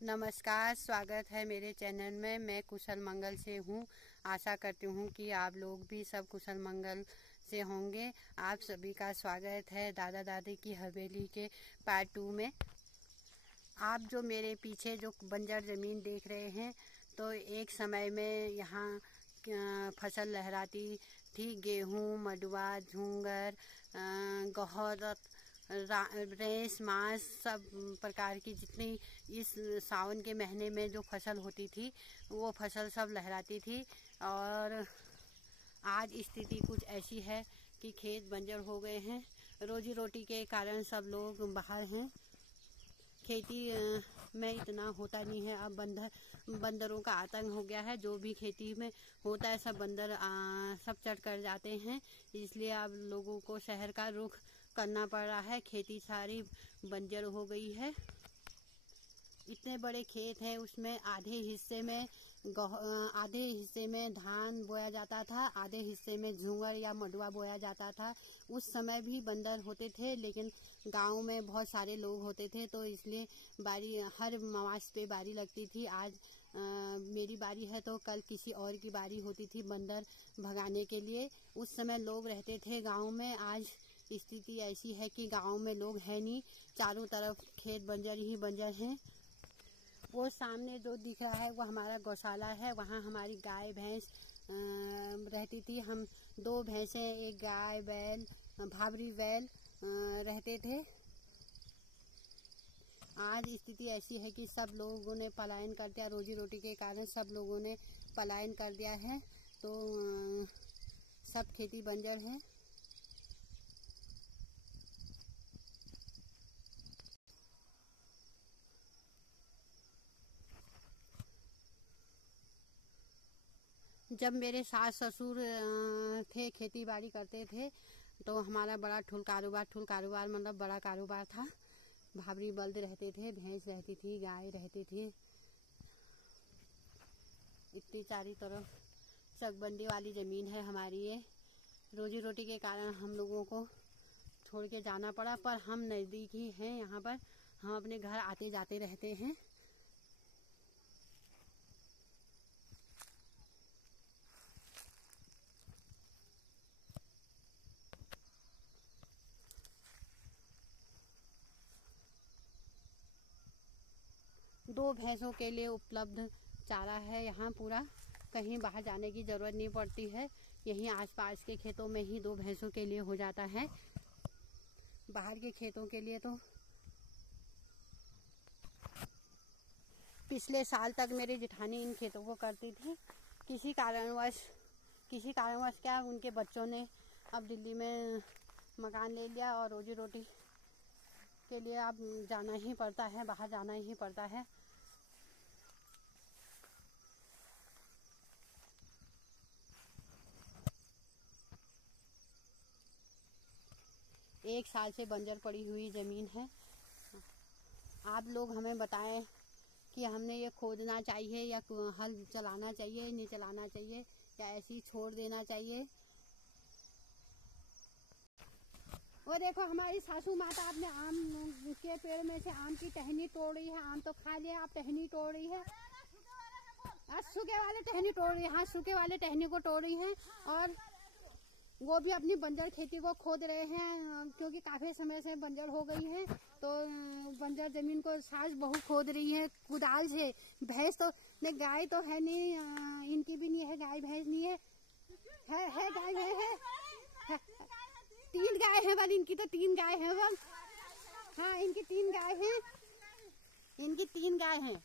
नमस्कार, स्वागत है मेरे चैनल में। मैं कुशल मंगल से हूँ। आशा करती हूँ कि आप लोग भी सब कुशल मंगल से होंगे। आप सभी का स्वागत है दादा दादी की हवेली के पार्ट 2 में। आप जो मेरे पीछे जो बंजर ज़मीन देख रहे हैं, तो एक समय में यहाँ फसल लहराती थी। गेहूँ, मडुआ, झूंगर, गहर, रेस, मांस, सब प्रकार की जितनी इस सावन के महीने में जो फसल होती थी वो फसल सब लहराती थी। और आज स्थिति कुछ ऐसी है कि खेत बंजर हो गए हैं। रोजी रोटी के कारण सब लोग बाहर हैं। खेती में इतना होता नहीं है। अब बंदरों का आतंक हो गया है। जो भी खेती में होता है सब बंदर सब चढ़ कर जाते हैं। इसलिए अब लोगों को शहर का रुख करना पड़ रहा है। खेती सारी बंजर हो गई है। इतने बड़े खेत हैं, उसमें आधे हिस्से में धान बोया जाता था, आधे हिस्से में झूंगर या मडुआ बोया जाता था। उस समय भी बंदर होते थे, लेकिन गांव में बहुत सारे लोग होते थे, तो इसलिए हर मास पे बारी लगती थी। आज मेरी बारी है तो कल किसी और की बारी होती थी बंदर भगाने के लिए। उस समय लोग रहते थे गाँव में। आज स्थिति ऐसी है कि गाँव में लोग है नहीं, चारों तरफ खेत बंजर ही बंजर हैं। वो सामने जो दिख रहा है वो हमारा गौशाला है। वहाँ हमारी गाय भैंस रहती थी। हम 2 भैंसें, एक गाय, बैल, भाबरी बैल रहते थे। आज स्थिति ऐसी है कि सब लोगों ने पलायन कर दिया। रोजी रोटी के कारण सब लोगों ने पलायन कर दिया है, तो सब खेती बंजर है। जब मेरे सास ससुर थे, खेती बाड़ी करते थे, तो हमारा बड़ा ठुल कारोबार मतलब बड़ा कारोबार था। भाबरी बल्द रहते थे, भैंस रहती थी, गाय रहती थी। इतनी चारों तरफ चकबंदी वाली ज़मीन है हमारी ये। रोजी रोटी के कारण हम लोगों को छोड़ के जाना पड़ा, पर हम नज़दीक ही हैं। यहाँ पर हम अपने घर आते जाते रहते हैं। दो भैंसों के लिए उपलब्ध चारा है यहाँ पूरा। कहीं बाहर जाने की ज़रूरत नहीं पड़ती है। यहीं आसपास के खेतों में ही 2 भैंसों के लिए हो जाता है। बाहर के खेतों के लिए तो पिछले साल तक मेरी जेठानी इन खेतों को करती थी। किसी कारणवश क्या उनके बच्चों ने अब दिल्ली में मकान ले लिया और रोजी रोटी के लिए अब जाना ही पड़ता है, बाहर जाना ही पड़ता है। एक साल से बंजर पड़ी हुई ज़मीन है। आप लोग हमें बताएं कि हमने ये खोदना चाहिए या हल चलाना चाहिए, नहीं चलाना चाहिए, या ऐसे ही छोड़ देना चाहिए। वो देखो हमारी सासू माता अपने आम के पेड़ में से आम की टहनी तोड़ रही है। आम तो खा लिया, आप टहनी तोड़ रही है। सूखे वाले टहनी तोड़ रही है। हाँ, सूखे वाले टहनी को तोड़ रही है। और वो भी अपनी बंजर खेती को खोद रहे हैं, क्योंकि काफी समय से बंजर हो गई है। तो बंजर जमीन को सास बहू खोद रही है कुदाल से। भैंस तो नहीं, गाय तो है नहीं, इनकी भी नहीं है, गाय भैंस नहीं है। गाय है 3 गाय है वाली। इनकी तो 3 गाय है वो। हाँ, इनकी 3 गाय हैं।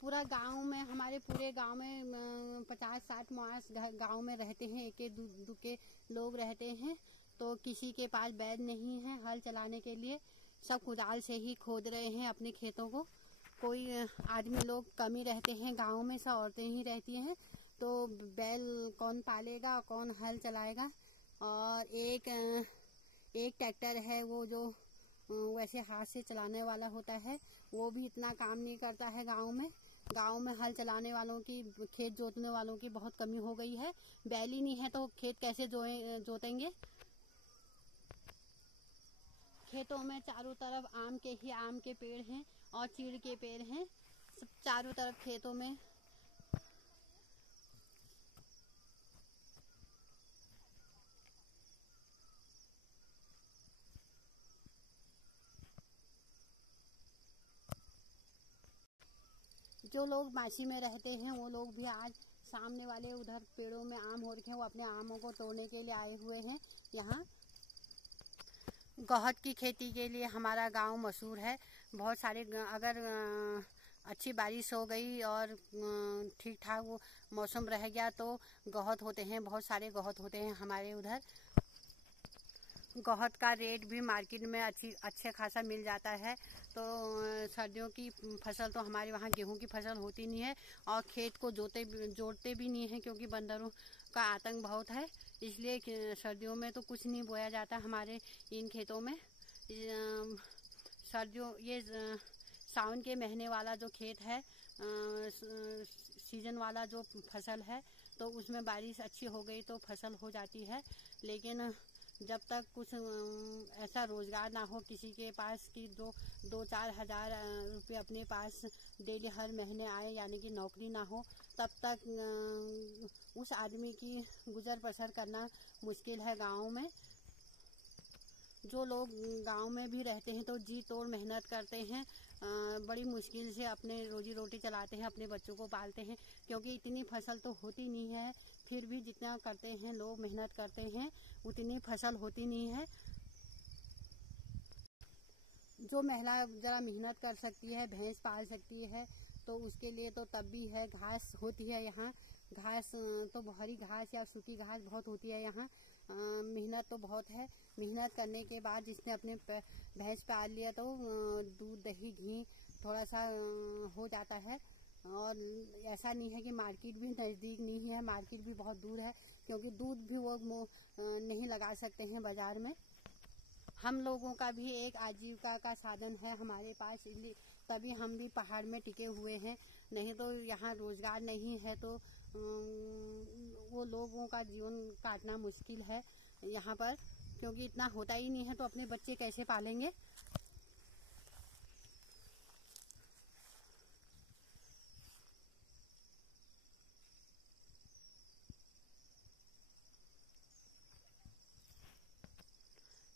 पूरा गांव में, हमारे पूरे गांव में 50-60 मास गांव में रहते हैं। एक दुके लोग रहते हैं। तो किसी के पास बैल नहीं है हल चलाने के लिए। सब कुदाल से ही खोद रहे हैं अपने खेतों को। कोई आदमी लोग कम ही रहते हैं गांव में, सब औरतें ही रहती हैं। तो बैल कौन पालेगा, कौन हल चलाएगा। और एक ट्रैक्टर है वो जो वैसे हाथ से चलाने वाला होता है, वो भी इतना काम नहीं करता है गांव में हल चलाने वालों की, खेत जोतने वालों की बहुत कमी हो गई है। बैल ही नहीं है तो खेत कैसे जोतेंगे। खेतों में चारों तरफ आम के पेड़ हैं। और चीड़ के पेड़ हैं सब चारों तरफ खेतों में। जो लोग मासी में रहते हैं वो लोग भी आज सामने वाले उधर पेड़ों में आम हो रखे हैं, वो अपने आमों को तोड़ने के लिए आए हुए हैं। यहाँ गौहत की खेती के लिए हमारा गांव मशहूर है। बहुत सारे अगर अच्छी बारिश हो गई और ठीक ठाक वो मौसम रह गया तो गौहत होते हैं, बहुत सारे गौहत होते हैं हमारे उधर। गौहत का रेट भी मार्केट में अच्छे खासा मिल जाता है। तो सर्दियों की फसल तो हमारे वहाँ गेहूं की फसल होती नहीं है और खेत को जोतते भी नहीं है, क्योंकि बंदरों का आतंक बहुत है। इसलिए सर्दियों में तो कुछ नहीं बोया जाता हमारे इन खेतों में। सर्दियों ये सावन के महीने वाला जो खेत है, सीजन वाला जो फसल है, तो उसमें बारिश अच्छी हो गई तो फसल हो जाती है। लेकिन जब तक कुछ ऐसा रोज़गार ना हो किसी के पास कि 2-4 हज़ार रुपये अपने पास डेली हर महीने आए, यानी कि नौकरी ना हो, तब तक उस आदमी की गुजर बसर करना मुश्किल है गाँव में। जो लोग गांव में भी रहते हैं तो जी तोड़ मेहनत करते हैं, बड़ी मुश्किल से अपने रोजी रोटी चलाते हैं, अपने बच्चों को पालते हैं, क्योंकि इतनी फसल तो होती नहीं है। फिर भी जितना करते हैं लोग मेहनत करते हैं उतनी फसल होती नहीं है। जो महिला ज़रा मेहनत कर सकती है, भैंस पाल सकती है, तो उसके लिए तो तब भी है। घास होती है यहाँ, घास तो हरी घास या सूखी घास बहुत होती है यहाँ। मेहनत तो बहुत है। मेहनत करने के बाद जिसने अपने भैंस पाल लिया तो दूध दही घी थोड़ा सा हो जाता है। और ऐसा नहीं है कि मार्केट भी नज़दीक नहीं है, मार्केट भी बहुत दूर है, क्योंकि दूध भी वो नहीं लगा सकते हैं बाज़ार में। हम लोगों का भी एक आजीविका का साधन है हमारे पास, इसलिए तभी हम भी पहाड़ में टिके हुए हैं। नहीं तो यहाँ रोज़गार नहीं है तो वो लोगों का जीवन काटना मुश्किल है यहाँ पर, क्योंकि इतना होता ही नहीं है तो अपने बच्चे कैसे पालेंगे।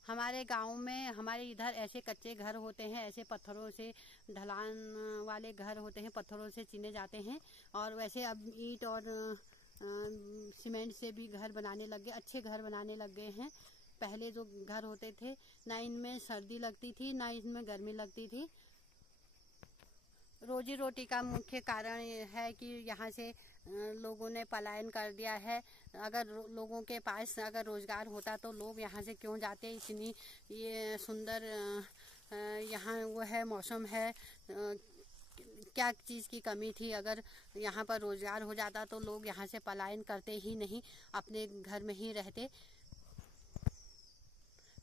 हमारे गांव में हमारे इधर ऐसे कच्चे घर होते हैं, ऐसे पत्थरों से ढलान वाले घर होते हैं, पत्थरों से चीने जाते हैं। और वैसे अब ईंट और सीमेंट से भी घर बनाने लग गए, अच्छे घर बनाने लग गए हैं। पहले जो घर होते थे ना इनमें सर्दी लगती थी ना इनमें गर्मी लगती थी। रोजी रोटी का मुख्य कारण ये है कि यहाँ से लोगों ने पलायन कर दिया है। अगर लोगों के पास अगर रोज़गार होता तो लोग यहाँ से क्यों जाते। इतनी ये सुंदर यहाँ वो है, मौसम है, क्या चीज़ की कमी थी। अगर यहाँ पर रोज़गार हो जाता तो लोग यहाँ से पलायन करते ही नहीं, अपने घर में ही रहते।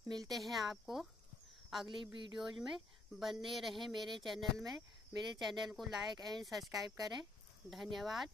मिलते हैं आपको अगली वीडियोज़ में। बने रहें मेरे चैनल में, मेरे चैनल को लाइक एंड सब्सक्राइब करें। धन्यवाद।